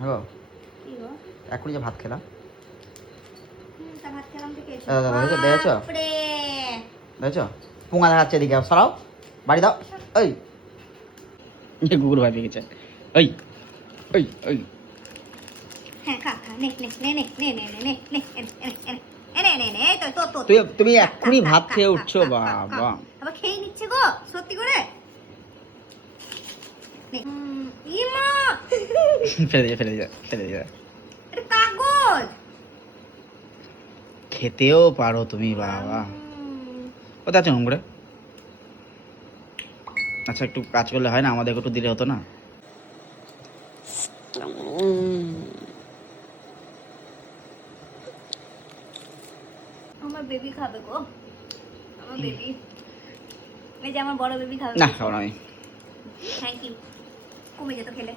হ্যাঁ কি গো? এখনই যে ভাত খেলাম। তা ভাত খেলাম থেকে এসে। দেখেছো বাপরে! দেখেছো পুঙা দেখাচ্ছে এদিকে, সরাও বাড়ি দাও। ওই কুকুর ভাই পেয়ে গেছে। ওই ওই ওই হ্যাঁ খা খা, নে নে নে নে নে নে নে নে নে নে নে নে, এই তো তো তো তুমি এক্ষুনি ভাত খেয়ে উঠছো, বাবা। আবার খেয়ে নিচ্ছে গো সত্যি করে। ইমা ফেলে দিয়ে এটা কাগজ। খেতেও পারো তুমি, বাবা। কোথায় আছে নোংরে? আচ্ছা একটু কাজ করলে হয় না, আমাদের একটু দিলে হতো না? আমার বেবি খাবে গো, আমার বেবি। এই যে আমার বড় বেবি খাবে। না খাবো না আমি। থ্যাংক ইউ, কমে যেত খেলে।